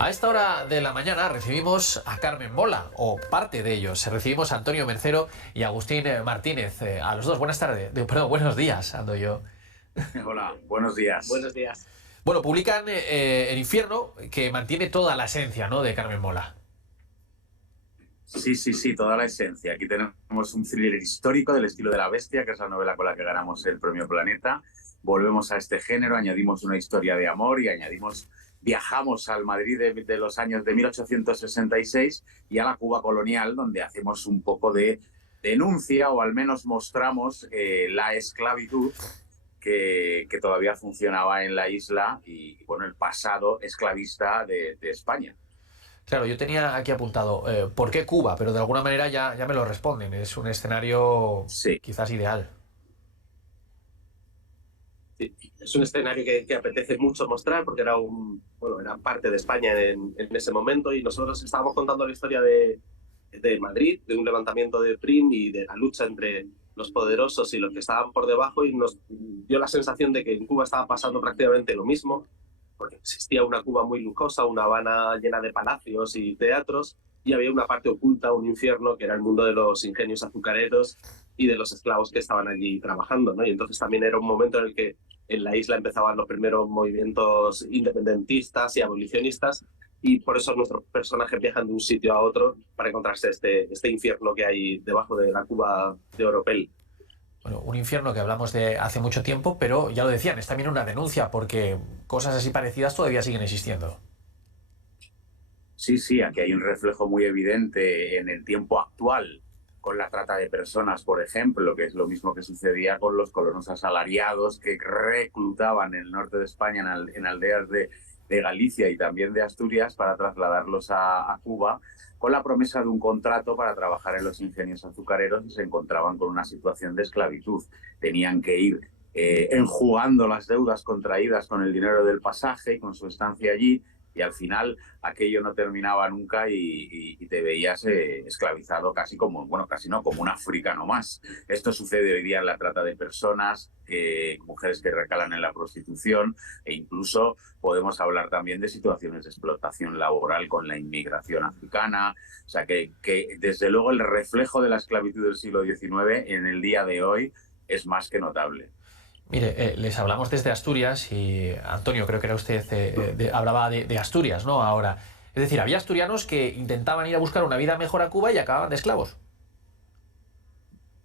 A esta hora de la mañana recibimos a Carmen Mola, o parte de ellos. Recibimos a Antonio Mencero y a Agustín Martínez. A los dos, buenas tardes. Perdón, buenos días, ando yo. Hola, buenos días. Buenos días. Bueno, publican El Infierno, que mantiene toda la esencia, ¿no?, de Carmen Mola. Sí, toda la esencia. Aquí tenemos un thriller histórico del estilo de La Bestia, que es la novela con la que ganamos el Premio Planeta. Volvemos a este género, añadimos una historia de amor y viajamos al Madrid de los años de 1866 y a la Cuba colonial, donde hacemos un poco de denuncia, o al menos mostramos la esclavitud que todavía funcionaba en la isla y bueno, el pasado esclavista de España. Claro, yo tenía aquí apuntado, ¿por qué Cuba? Pero de alguna manera ya me lo responden. Es un escenario Sí. quizás ideal. Sí, es un escenario que apetece mucho mostrar porque era era parte de España en ese momento, y nosotros estábamos contando la historia de Madrid, de un levantamiento de Prim y de la lucha entre los poderosos y los que estaban por debajo, y nos dio la sensación de que en Cuba estaba pasando prácticamente lo mismo, porque existía una Cuba muy lujosa, una Habana llena de palacios y teatros, y había una parte oculta, un infierno, que era el mundo de los ingenios azucareros y de los esclavos que estaban allí trabajando, ¿no? Y entonces también era un momento en el que en la isla empezaban los primeros movimientos independentistas y abolicionistas, y por eso nuestros personajes viajan de un sitio a otro para encontrarse este infierno que hay debajo de la Cuba de Oropel. Bueno, un infierno que hablamos de hace mucho tiempo, pero ya lo decían, es también una denuncia, porque cosas así parecidas todavía siguen existiendo. Sí, aquí hay un reflejo muy evidente en el tiempo actual, con la trata de personas, por ejemplo, que es lo mismo que sucedía con los colonos asalariados que reclutaban en el norte de España, en aldeas de Galicia y también de Asturias, para trasladarlos a Cuba, con la promesa de un contrato para trabajar en los ingenios azucareros, y se encontraban con una situación de esclavitud. Tenían que ir enjugando las deudas contraídas con el dinero del pasaje y con su estancia allí, y al final aquello no terminaba nunca y te veías esclavizado casi como, bueno, casi no, como un africano más. Esto sucede hoy día en la trata de personas, mujeres que recalan en la prostitución, e incluso podemos hablar también de situaciones de explotación laboral con la inmigración africana. O sea que desde luego el reflejo de la esclavitud del siglo XIX en el día de hoy es más que notable. Mire, les hablamos desde Asturias y Antonio, creo que era usted, hablaba de Asturias, ¿no? Ahora, es decir, había asturianos que intentaban ir a buscar una vida mejor a Cuba y acababan de esclavos.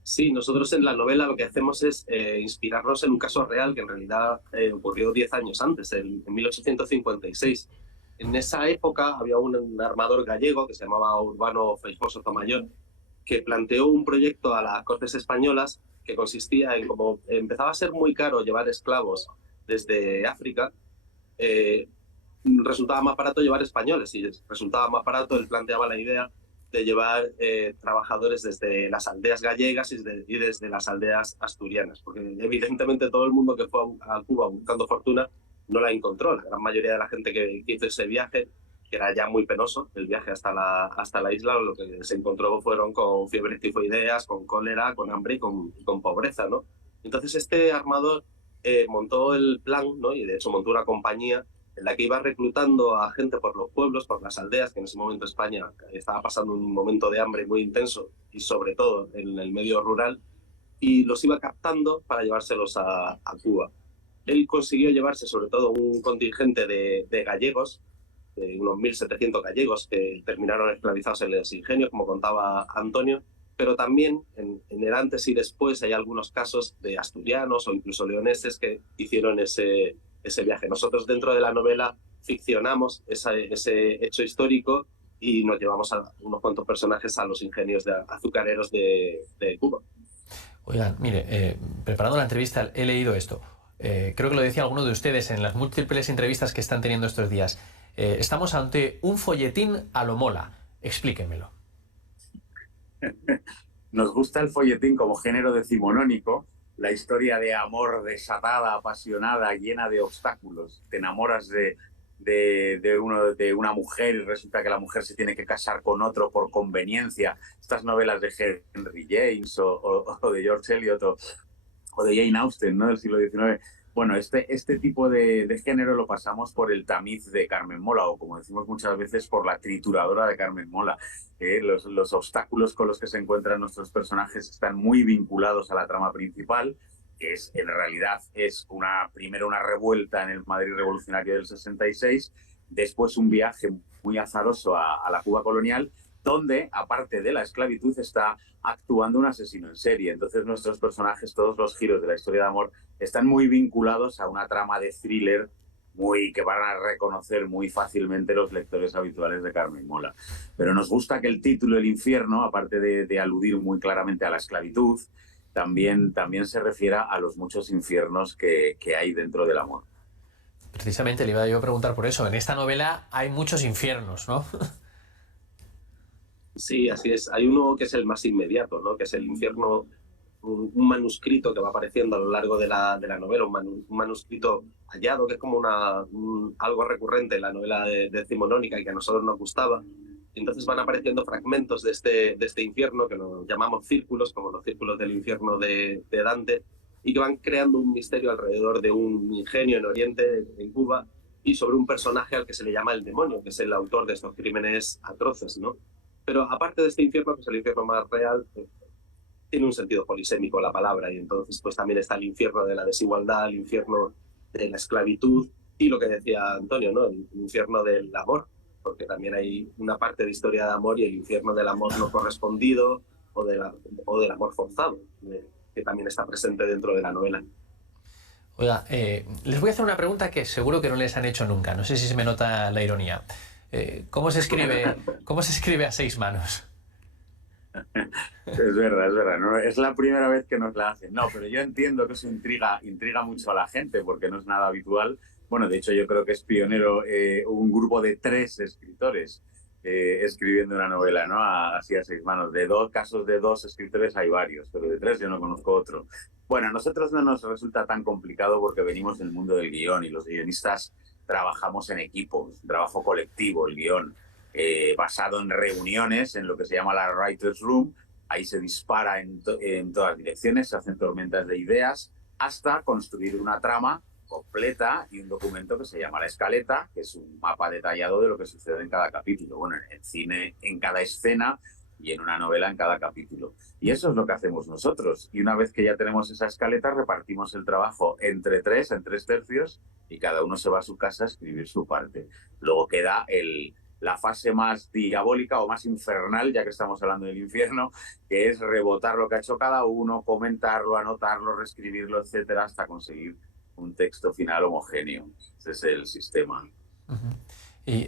Sí, nosotros en la novela lo que hacemos es inspirarnos en un caso real que en realidad ocurrió 10 años antes, en 1856. En esa época había un armador gallego que se llamaba Urbano Feijoo Sotomayor, que planteó un proyecto a las Cortes españolas que consistía en, como empezaba a ser muy caro llevar esclavos desde África, resultaba más barato llevar españoles, y resultaba más barato. Él planteaba la idea de llevar trabajadores desde las aldeas gallegas y desde las aldeas asturianas, porque evidentemente todo el mundo que fue a Cuba buscando fortuna no la encontró. La gran mayoría de la gente que hizo ese viaje, que era ya muy penoso, el viaje hasta la isla, lo que se encontró fueron con fiebres tifoideas, con cólera, con hambre y con pobreza, ¿no? Entonces este armador montó el plan, ¿no? Y de hecho montó una compañía en la que iba reclutando a gente por los pueblos, por las aldeas, que en ese momento España estaba pasando un momento de hambre muy intenso, y sobre todo en el medio rural, y los iba captando para llevárselos a Cuba. Él consiguió llevarse sobre todo un contingente de gallegos, de unos 1.700 gallegos que terminaron esclavizados en los ingenios, como contaba Antonio, pero también en el antes y después hay algunos casos de asturianos o incluso leoneses que hicieron ese viaje. Nosotros dentro de la novela ficcionamos ese hecho histórico y nos llevamos a unos cuantos personajes a los ingenios azucareros de Cuba. Oigan, mire, preparando la entrevista he leído esto. Creo que lo decía alguno de ustedes en las múltiples entrevistas que están teniendo estos días. Estamos ante un folletín a lo Mola. Explíquenmelo. Nos gusta el folletín como género decimonónico, la historia de amor desatada, apasionada, llena de obstáculos. Te enamoras de una mujer y resulta que la mujer se tiene que casar con otro por conveniencia. Estas novelas de Henry James o de George Eliot o de Jane Austen, ¿no?, del siglo XIX. Bueno, este tipo de género lo pasamos por el tamiz de Carmen Mola, o como decimos muchas veces, por la trituradora de Carmen Mola. Los obstáculos con los que se encuentran nuestros personajes están muy vinculados a la trama principal, que es, en realidad es primero una revuelta en el Madrid revolucionario del 66, después un viaje muy azaroso a la Cuba colonial, donde, aparte de la esclavitud, está actuando un asesino en serie. Entonces nuestros personajes, todos los giros de la historia de amor, están muy vinculados a una trama de thriller que van a reconocer muy fácilmente los lectores habituales de Carmen Mola. Pero nos gusta que el título, El infierno, aparte de aludir muy claramente a la esclavitud, también se refiera a los muchos infiernos que hay dentro del amor. Precisamente le iba yo a preguntar por eso. En esta novela hay muchos infiernos, ¿no? Sí, así es. Hay uno que es el más inmediato, ¿no? Que es el infierno, un manuscrito que va apareciendo a lo largo de la novela, un manuscrito hallado, que es como algo recurrente en la novela de decimonónica y que a nosotros nos gustaba. Entonces van apareciendo fragmentos de este infierno que lo llamamos círculos, como los círculos del infierno de Dante, y que van creando un misterio alrededor de un ingenio en Oriente, en Cuba, y sobre un personaje al que se le llama el demonio, que es el autor de estos crímenes atroces, ¿no? Pero aparte de este infierno, que es el infierno más real, tiene un sentido polisémico la palabra, y entonces pues también está el infierno de la desigualdad, el infierno de la esclavitud, y lo que decía Antonio, ¿no? El infierno del amor, porque también hay una parte de historia de amor y el infierno del amor no correspondido o del amor forzado, que también está presente dentro de la novela. Oiga, les voy a hacer una pregunta que seguro que no les han hecho nunca. No sé si se me nota la ironía. ¿Cómo se escribe a 6 manos? Es verdad, ¿no? Es la primera vez que nos la hacen. No, pero yo entiendo que eso intriga mucho a la gente porque no es nada habitual. Bueno, de hecho yo creo que es pionero un grupo de 3 escritores escribiendo una novela, ¿no? Así a 6 manos. Casos de 2 escritores hay varios, pero de 3 yo no conozco otro. Bueno, a nosotros no nos resulta tan complicado porque venimos del mundo del guión y los guionistas trabajamos en equipo, trabajo colectivo, el guión, basado en reuniones, en lo que se llama la Writer's Room. Ahí se dispara en todas direcciones, se hacen tormentas de ideas, hasta construir una trama completa y un documento que se llama la escaleta, que es un mapa detallado de lo que sucede en cada capítulo. Bueno, en el cine, en cada escena, y en una novela en cada capítulo. Y eso es lo que hacemos nosotros. Y una vez que ya tenemos esa escaleta, repartimos el trabajo en 3 tercios, y cada uno se va a su casa a escribir su parte. Luego queda la fase más diabólica o más infernal, ya que estamos hablando del infierno, que es rebotar lo que ha hecho cada uno, comentarlo, anotarlo, reescribirlo, etcétera, hasta conseguir un texto final homogéneo. Ese es el sistema. Uh-huh. Y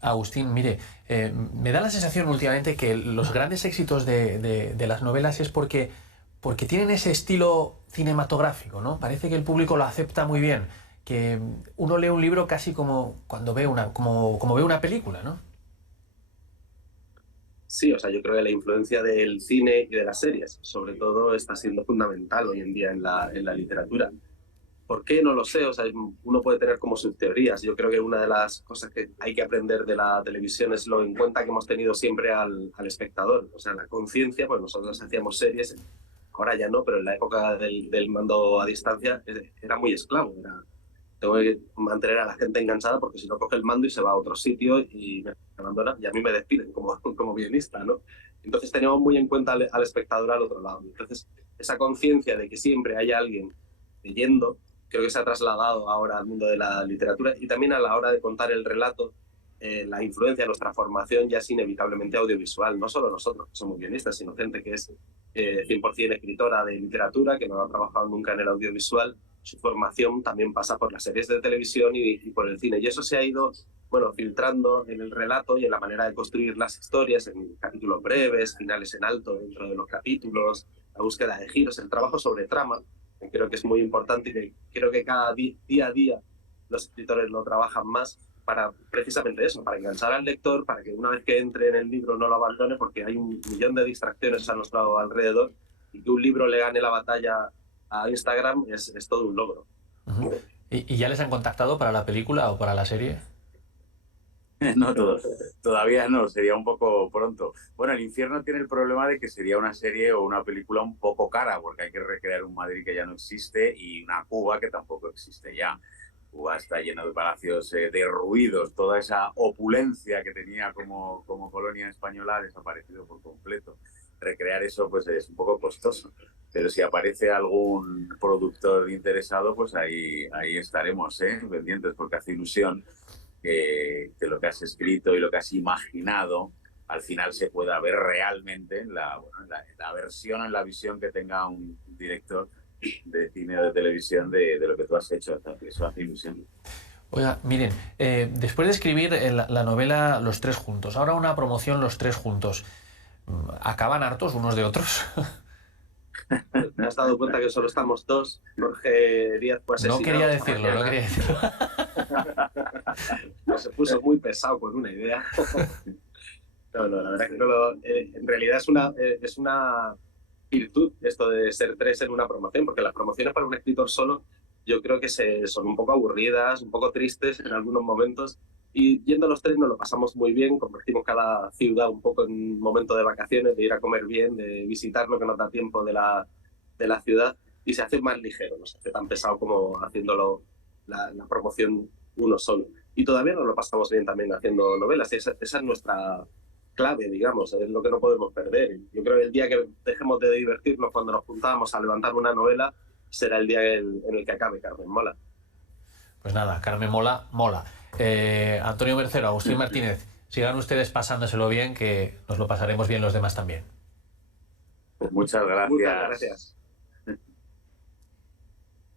Agustín, mire, me da la sensación últimamente que los grandes éxitos de las novelas es porque tienen ese estilo cinematográfico, ¿no? Parece que el público lo acepta muy bien, que uno lee un libro casi como cuando ve como ve una película, ¿no? Sí, o sea, yo creo que la influencia del cine y de las series, sobre todo, está siendo fundamental hoy en día en la literatura. ¿Por qué? No lo sé, o sea, uno puede tener como sus teorías. Yo creo que una de las cosas que hay que aprender de la televisión es lo en cuenta que hemos tenido siempre al espectador. O sea, la conciencia, pues nosotros hacíamos series, ahora ya no, pero en la época del mando a distancia era muy esclavo. Tengo que mantener a la gente enganchada porque si no coge el mando y se va a otro sitio y me abandona y a mí me despiden como guionista, ¿no? Entonces teníamos muy en cuenta al espectador al otro lado. Entonces, esa conciencia de que siempre hay alguien leyendo, creo que se ha trasladado ahora al mundo de la literatura y también a la hora de contar el relato, la influencia de nuestra formación ya es inevitablemente audiovisual, no solo nosotros que somos guionistas, sino gente que es 100% escritora de literatura, que no ha trabajado nunca en el audiovisual, su formación también pasa por las series de televisión y por el cine. Y eso se ha ido, bueno, filtrando en el relato y en la manera de construir las historias, en capítulos breves, finales en alto dentro de los capítulos, la búsqueda de giros, el trabajo sobre trama, que creo que es muy importante y que creo que cada día a día los escritores lo trabajan más para precisamente eso, para enganchar al lector, para que una vez que entre en el libro no lo abandone, porque hay un millón de distracciones a nuestro alrededor y que un libro le gane la batalla a Instagram es todo un logro. Uh-huh. ¿Y ya les han contactado para la película o para la serie? No, todavía no, sería un poco pronto. Bueno, El infierno tiene el problema de que sería una serie o una película un poco cara, porque hay que recrear un Madrid que ya no existe y una Cuba que tampoco existe ya. Cuba está lleno de palacios derruidos, toda esa opulencia que tenía como colonia española ha desaparecido por completo. Recrear eso pues es un poco costoso, pero si aparece algún productor interesado, pues ahí estaremos, pendientes, porque hace ilusión que lo que has escrito y lo que has imaginado al final se pueda ver realmente en la versión, en la visión que tenga un director de cine o de televisión de lo que tú has hecho. Eso hace ilusión. Oiga, miren, después de escribir la novela Los tres juntos, ahora una promoción Los tres juntos, ¿acaban hartos unos de otros? ¿Te has dado cuenta que solo estamos dos? Jorge Díaz fue asesinado. No quería decirlo, no quería decirlo. Se puso muy pesado con una idea. No, la verdad es que en realidad es una virtud esto de ser tres en una promoción, porque las promociones para un escritor solo yo creo que son un poco aburridas, un poco tristes en algunos momentos, y yendo los tres nos lo pasamos muy bien, convertimos cada ciudad un poco en un momento de vacaciones, de ir a comer bien, de visitar lo que nos da tiempo de la ciudad, y se hace más ligero, no se hace tan pesado como haciéndolo la promoción uno solo. Y todavía nos lo pasamos bien también haciendo novelas, y esa es nuestra clave, digamos, es lo que no podemos perder. Yo creo que el día que dejemos de divertirnos cuando nos juntamos a levantar una novela será el día en el que acabe Carmen Mola. Pues nada, Carmen Mola, mola. Antonio Bercero, Agustín Martínez, sigan ustedes pasándoselo bien, que nos lo pasaremos bien los demás también. Muchas gracias. Muchas gracias.